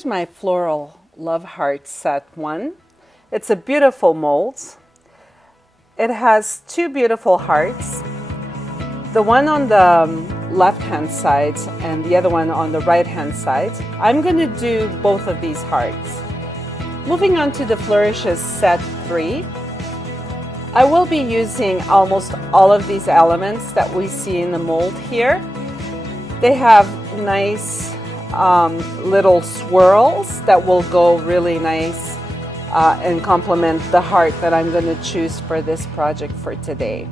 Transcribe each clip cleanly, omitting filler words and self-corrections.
Here's my Floral Love Hearts Set 1. It's a beautiful mold. It has two beautiful hearts. The one on the left-hand side and the other one on the right-hand side. I'm going to do both of these hearts. Moving on to the Flourishes Set 3. I will be using almost all of these elements that we see in the mold here. They have nice little swirls that will go really nice and complement the heart that I'm going to choose for this project for today.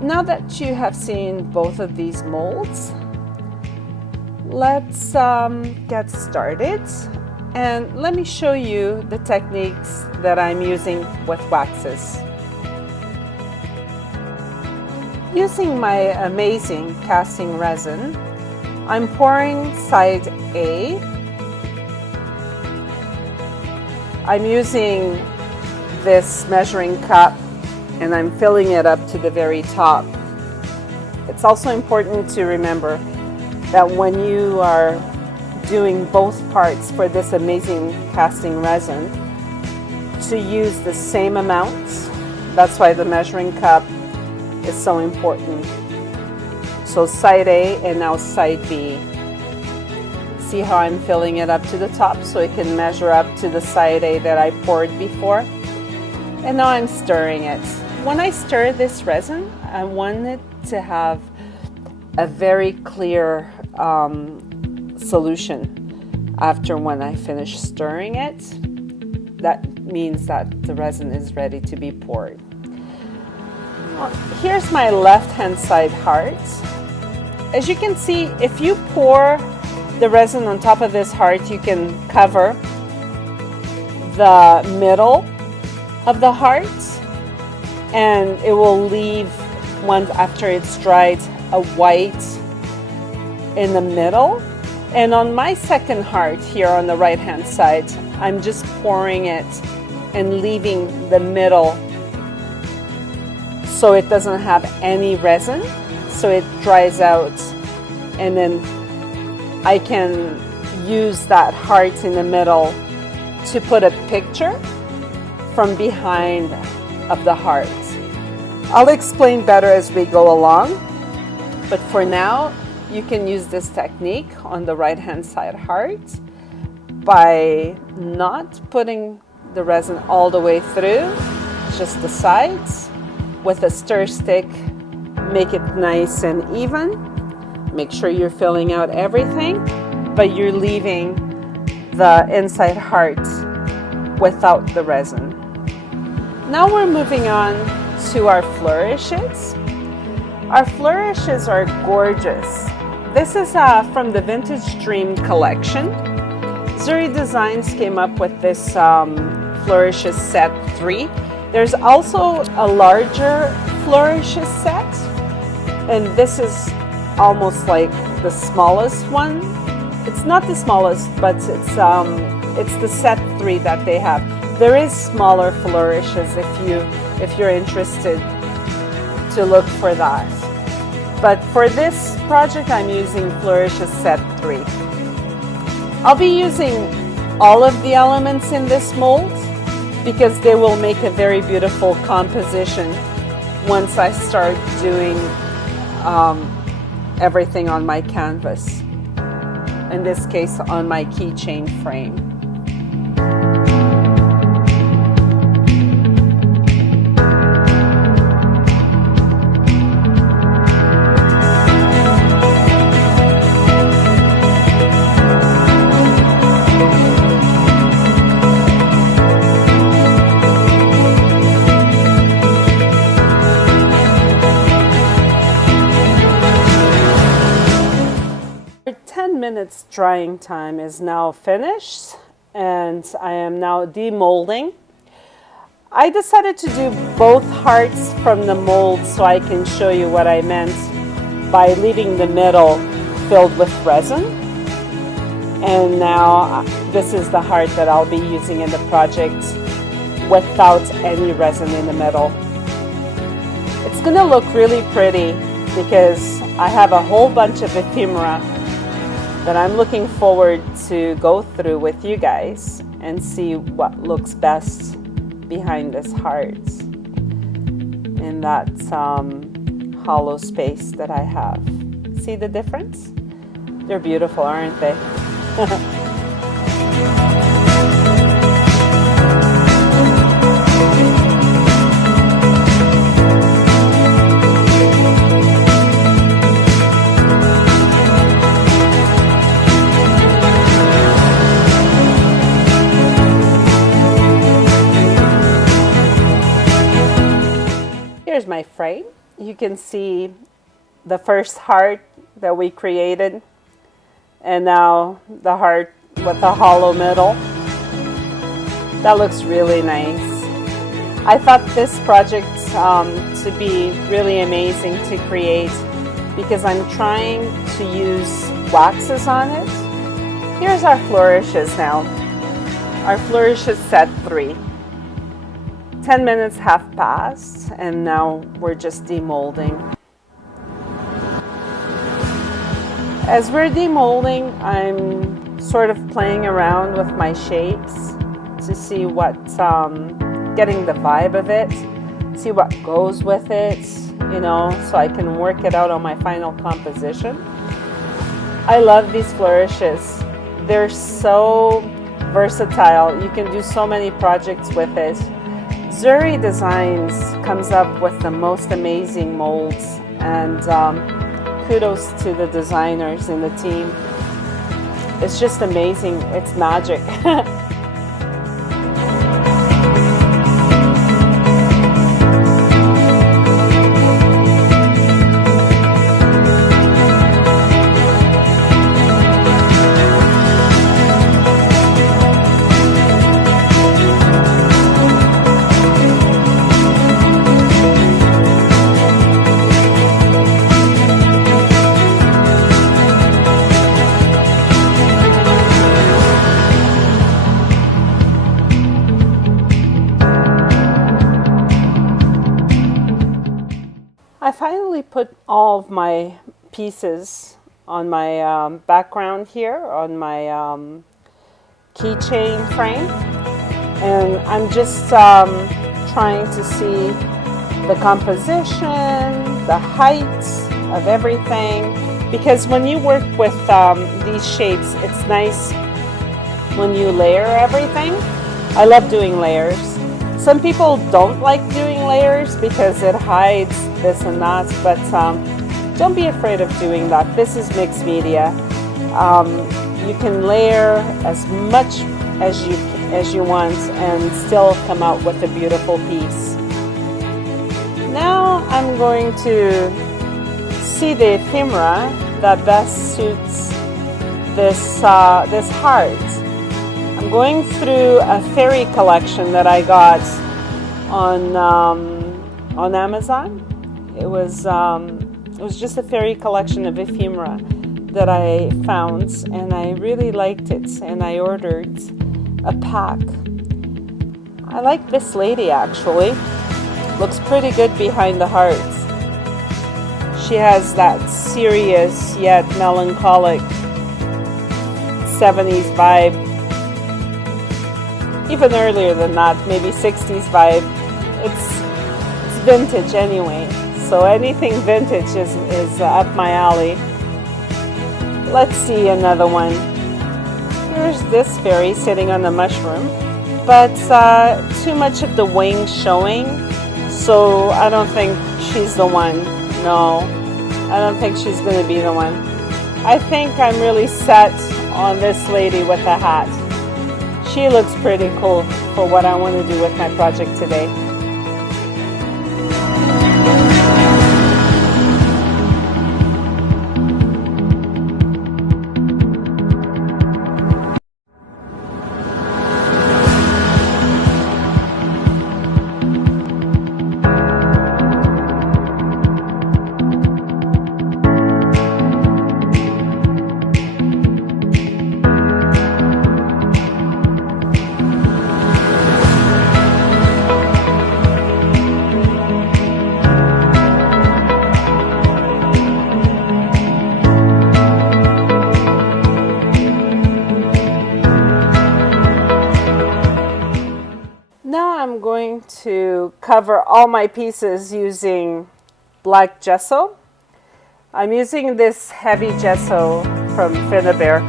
Now that you have seen both of these molds, let's get started, and let me show you the techniques that I'm using with waxes. Using my amazing casting resin, I'm pouring side A. I'm using this measuring cup and I'm filling it up to the very top. It's also important to remember that when you are doing both parts for this amazing casting resin, to use the same amounts. That's why the measuring cup is so important. So side A and now side B. See how I'm filling it up to the top so it can measure up to the side A that I poured before. And now I'm stirring it. When I stir this resin, I want it to have a very clear solution after when I finish stirring it. That means that the resin is ready to be poured. Here's my left-hand side heart. As you can see, if you pour the resin on top of this heart, you can cover the middle of the heart, and it will leave, once after it's dried, a white in the middle. And on my second heart here on the right-hand side, I'm just pouring it and leaving the middle so it doesn't have any resin, so it dries out, and then I can use that heart in the middle to put a picture from behind of the heart. I'll explain better as we go along, but for now you can use this technique on the right hand side heart by not putting the resin all the way through, just the sides. With a stir stick, make it nice and even. Make sure you're filling out everything, but you're leaving the inside heart without the resin. Now we're moving on to our flourishes. Our flourishes are gorgeous. This is from the Vintage Dream collection. Zuri Designs came up with this Flourishes Set 3. There's also a larger Flourishes set, and this is almost like the smallest one. It's not the smallest, but it's the set 3 that they have. There is smaller flourishes if you're interested to look for that. But for this project, I'm using Flourishes Set 3. I'll be using all of the elements in this mold because they will make a very beautiful composition once I start doing everything on my canvas. In this case, on my keychain frame. Minutes drying time is now finished, and I am now demolding. I decided to do both hearts from the mold so I can show you what I meant by leaving the middle filled with resin. And now this is the heart that I'll be using in the project without any resin in the middle. It's gonna look really pretty because I have a whole bunch of ephemera that I'm looking forward to go through with you guys and see what looks best behind this heart in that hollow space that I have. See the difference? They're beautiful, aren't they? Here's my frame. You can see the first heart that we created, and now the heart with the hollow middle. That looks really nice. I thought this project to be really amazing to create because I'm trying to use waxes on it. Here's our flourishes now. Our flourishes set 3. 10 minutes have passed, and now we're just demolding. As we're demolding, I'm sort of playing around with my shapes to see what, getting the vibe of it, see what goes with it, you know, so I can work it out on my final composition. I love these flourishes. They're so versatile. You can do so many projects with it. Zuri Designs comes up with the most amazing molds, and kudos to the designers in the team. It's just amazing. It's magic. I finally put all of my pieces on my background here, on my keychain frame, and I'm just trying to see the composition, the height of everything, because when you work with these shapes, it's nice when you layer everything. I love doing layers. Some people don't like doing layers because it hides this and that, but don't be afraid of doing that. This is mixed media. You can layer as much as you want and still come out with a beautiful piece. Now I'm going to see the ephemera that best suits this heart. I'm going through a fairy collection that I got on Amazon. It was just a fairy collection of ephemera that I found, and I really liked it, and I ordered a pack. I like this lady actually. Looks pretty good behind the heart. She has that serious yet melancholic 70s vibe. Even earlier than that, maybe 60s vibe. It's vintage anyway, so anything vintage is up my alley. Let's see another one. Here's this fairy sitting on the mushroom, but too much of the wings showing, so I don't think she's the one. No, I don't think she's going to be the one. I think I'm really set on this lady with the hat. She looks pretty cool for what I want to do with my project today. cover all my pieces using black gesso. I'm using this heavy gesso from Finnabair.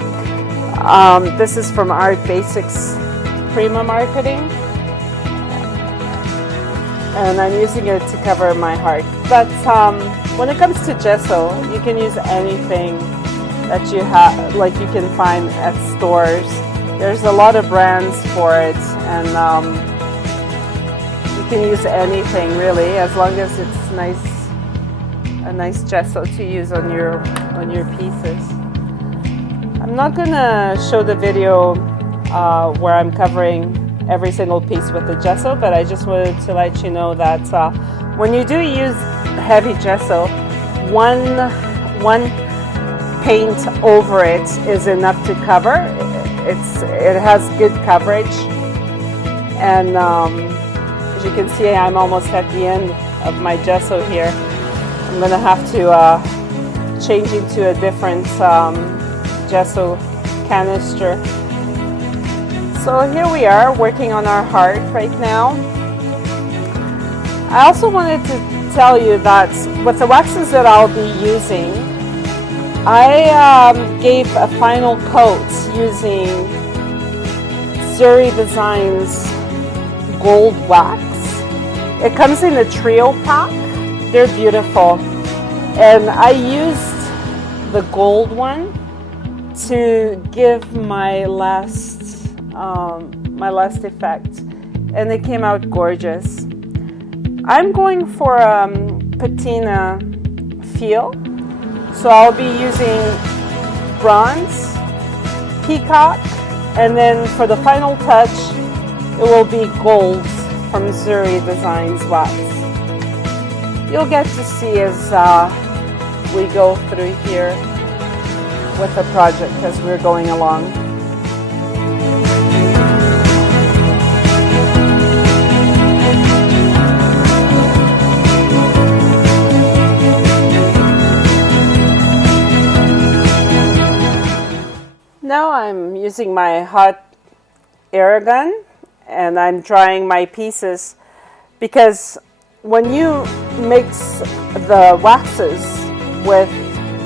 This is from Art Basics Prima Marketing, and I'm using it to cover my heart. But when it comes to gesso, you can use anything that you have, like you can find at stores. There's a lot of brands for it, and you can use anything really, as long as it's nice, a nice gesso to use on your pieces. I'm not gonna show the video where I'm covering every single piece with the gesso, but I just wanted to let you know that when you do use heavy gesso, one paint over it is enough to cover. It has good coverage, and as you can see, I'm almost at the end of my gesso here. I'm gonna have to change into a different gesso canister. So here we are working on our heart right now. I also wanted to tell you that with the waxes that I'll be using, I gave a final coat using Zuri Designs Gold Wax. It comes in a trio pack. They're beautiful. And I used the gold one to give my last effect, and it came out gorgeous. I'm going for patina feel, so I'll be using bronze, peacock, and then for the final touch it will be gold from Zuri Designs Wax. You'll get to see as we go through here with the project as we're going along. Now I'm using my hot air gun and I'm drying my pieces, because when you mix the waxes with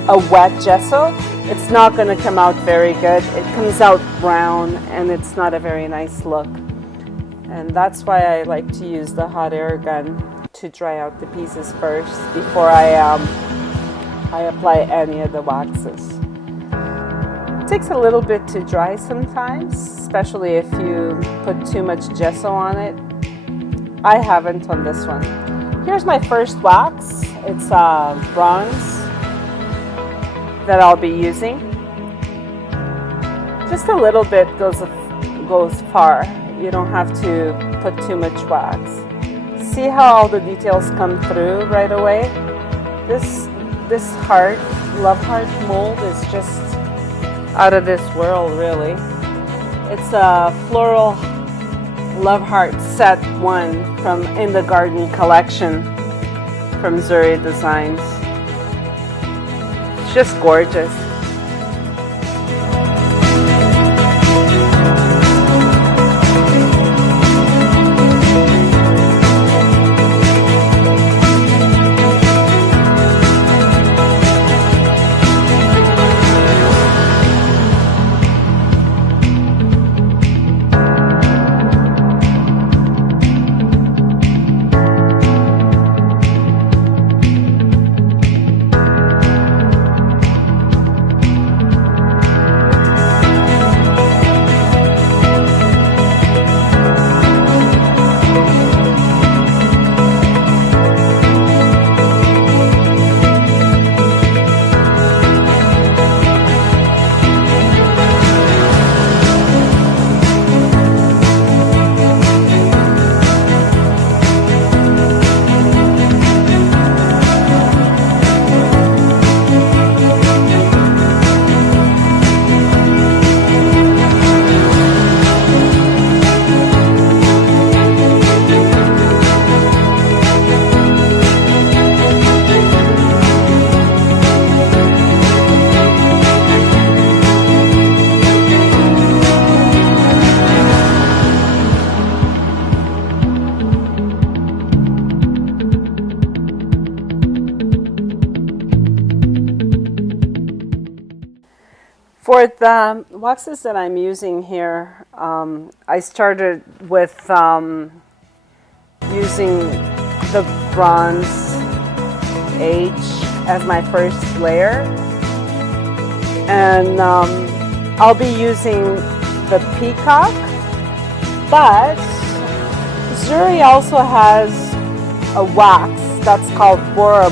a wet gesso, it's not going to come out very good. It comes out brown and it's not a very nice look. And that's why I like to use the hot air gun to dry out the pieces first before I apply any of the waxes. It takes a little bit to dry sometimes, especially if you put too much gesso on it. I haven't on this one. Here's my first wax. It's bronze that I'll be using. Just a little bit goes far. You don't have to put too much wax. See how all the details come through right away? This heart, love heart mold is just out of this world, really. It's a floral love heart set 1 from In the Garden collection from Zuri Designs. It's just gorgeous. For the waxes that I'm using here, I started with using the bronze H as my first layer, and I'll be using the peacock, but Zuri also has a wax that's called Bora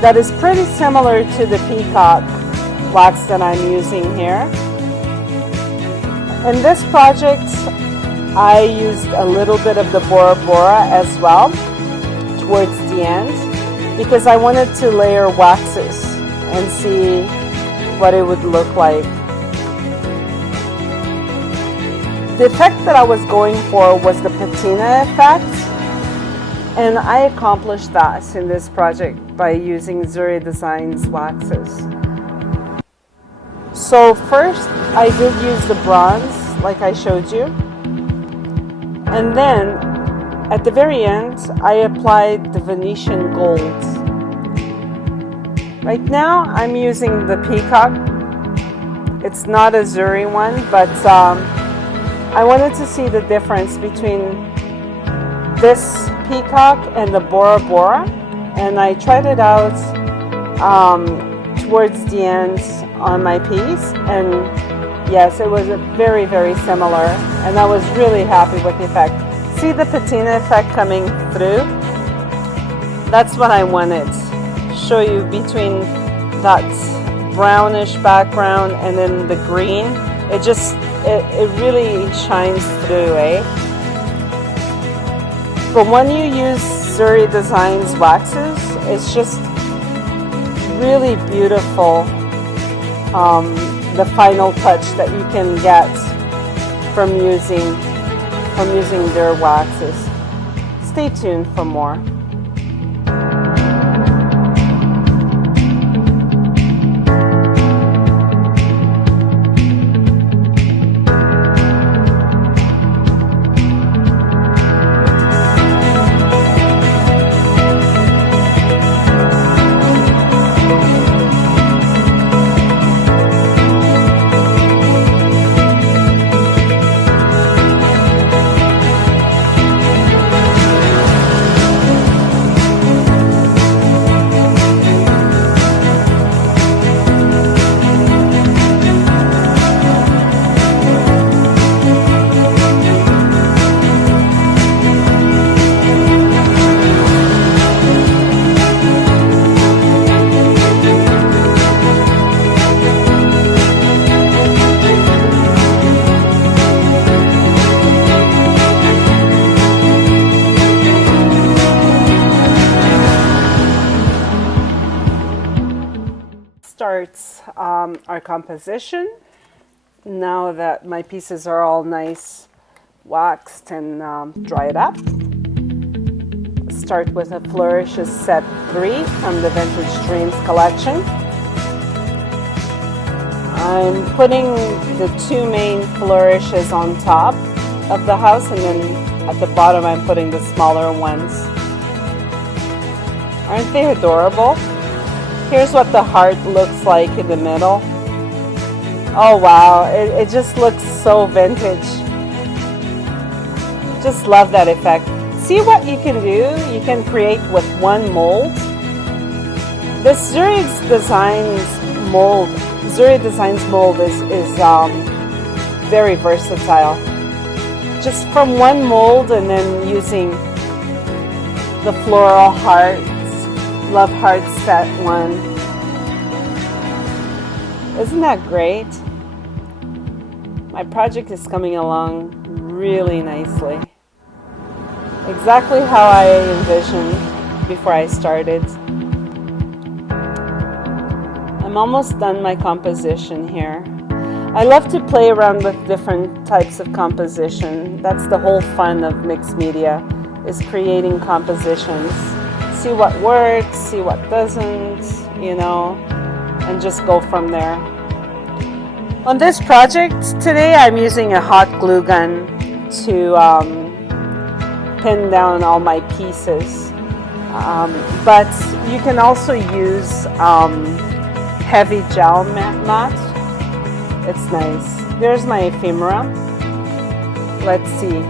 that is pretty similar to the peacock wax that I'm using here. In this project, I used a little bit of the Bora as well towards the end because I wanted to layer waxes and see what it would look like. The effect that I was going for was the patina effect, and I accomplished that in this project by using Zuri Designs waxes. So first I did use the bronze like I showed you, and then at the very end I applied the Venetian gold. Right now I'm using the peacock. It's not a Zuri one, but I wanted to see the difference between this peacock and the Bora, and I tried it out towards the end on my piece, and yes, it was very, very similar, and I was really happy with the effect. See the patina effect coming through? That's what I wanted. Show you between that brownish background and then the green. It really shines through, eh? But when you use Zuri Designs waxes, it's just really beautiful. The final touch that you can get from using their waxes. Stay tuned for more. Starts our composition. Now that my pieces are all nice waxed and dried up, start with a Flourishes set 3 from the Vintage Dreams collection. I'm putting the two main flourishes on top of the house, and then at the bottom I'm putting the smaller ones. Aren't they adorable? Here's what the heart looks like in the middle. Oh wow, it just looks so vintage. Just love that effect. See what you can do? You can create with one mold. This Zuri Designs mold is very versatile. Just from one mold and then using the floral hearts, Love Hearts set 1. Isn't that great? My project is coming along really nicely. Exactly how I envisioned before I started. I'm almost done my composition here. I love to play around with different types of composition. That's the whole fun of mixed media, is creating compositions. See what works, see what doesn't, you know, and just go from there. On this project today, I'm using a hot glue gun to pin down all my pieces. But you can also use heavy gel mat It's nice. There's my ephemera. Let's see.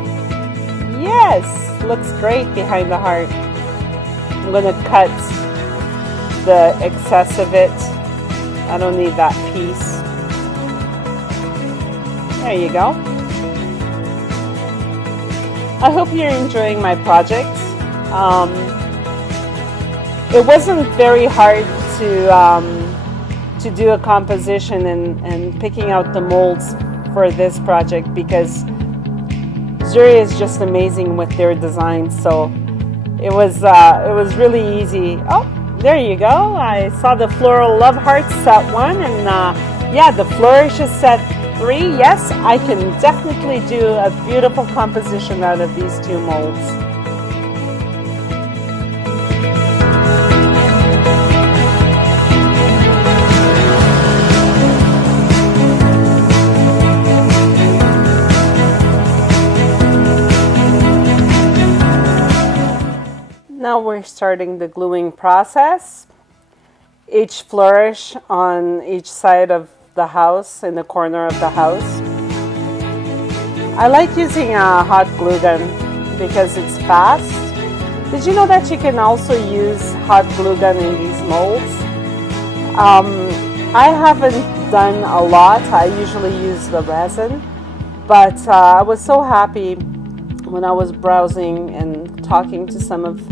Yes, looks great behind the heart. I'm gonna cut the excess of it. I don't need that piece. There you go. I hope you're enjoying my project. It wasn't very hard to do a composition and picking out the molds for this project, because Zuri is just amazing with their designs. So it was really easy. Oh, there you go. I saw the Floral Love Hearts set 1, and yeah, the Flourishes set 3. Yes, I can definitely do a beautiful composition out of these 2 molds. Now we're starting the gluing process. Each flourish on each side of the house, in the corner of the house. I like using a hot glue gun because it's fast. Did you know that you can also use hot glue gun in these molds? I haven't done a lot. I usually use the resin, but I was so happy when I was browsing and talking to some of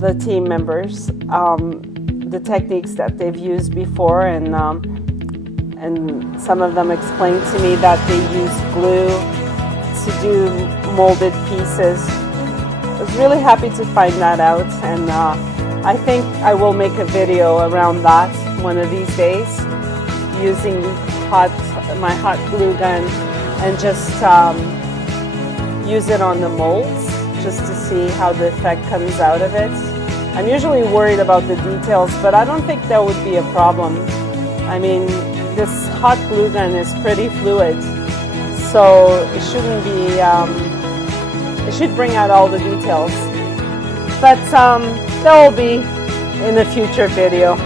the team members, the techniques that they've used before, and some of them explained to me that they use glue to do molded pieces. I was really happy to find that out, and I think I will make a video around that one of these days, using my hot glue gun and just use it on the molds, just to see how the effect comes out of it. I'm usually worried about the details, but I don't think that would be a problem. I mean, this hot glue gun is pretty fluid, so it shouldn't be, it should bring out all the details. But that will be in a future video.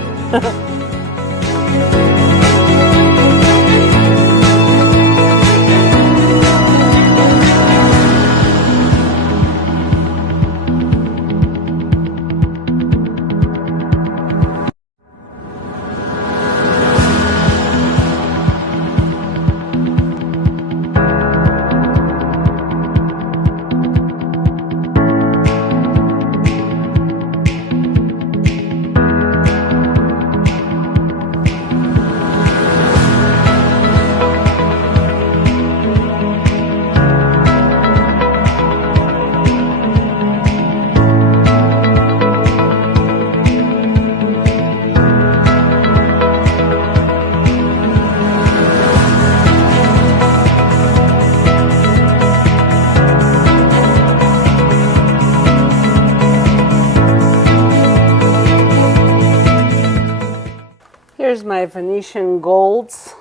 Here's my Venetian golds,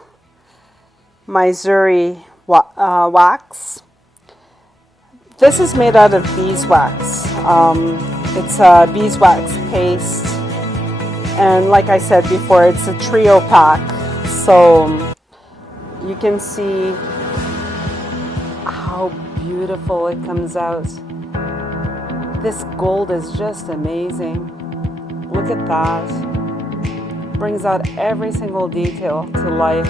my Zuri wax. This is made out of beeswax. It's a beeswax paste, and like I said before, it's a trio pack, so you can see how beautiful it comes out. This gold is just amazing. Look at that. Brings out every single detail to life.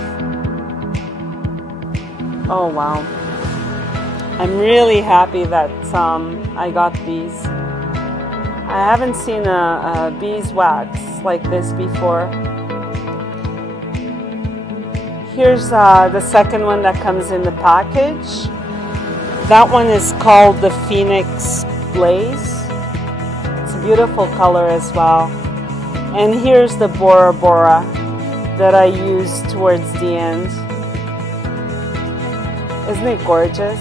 Oh wow. I'm really happy that I got these. I haven't seen a beeswax like this before. Here's the second one that comes in the package. That one is called the Phoenix Blaze. It's a beautiful color as well. And here's the Bora that I used towards the end. Isn't it gorgeous?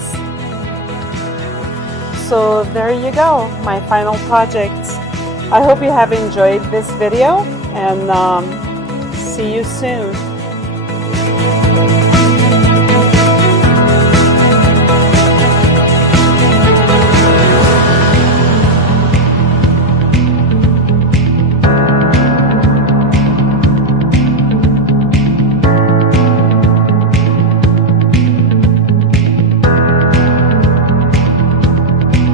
So there you go, my final project. I hope you have enjoyed this video, and see you soon.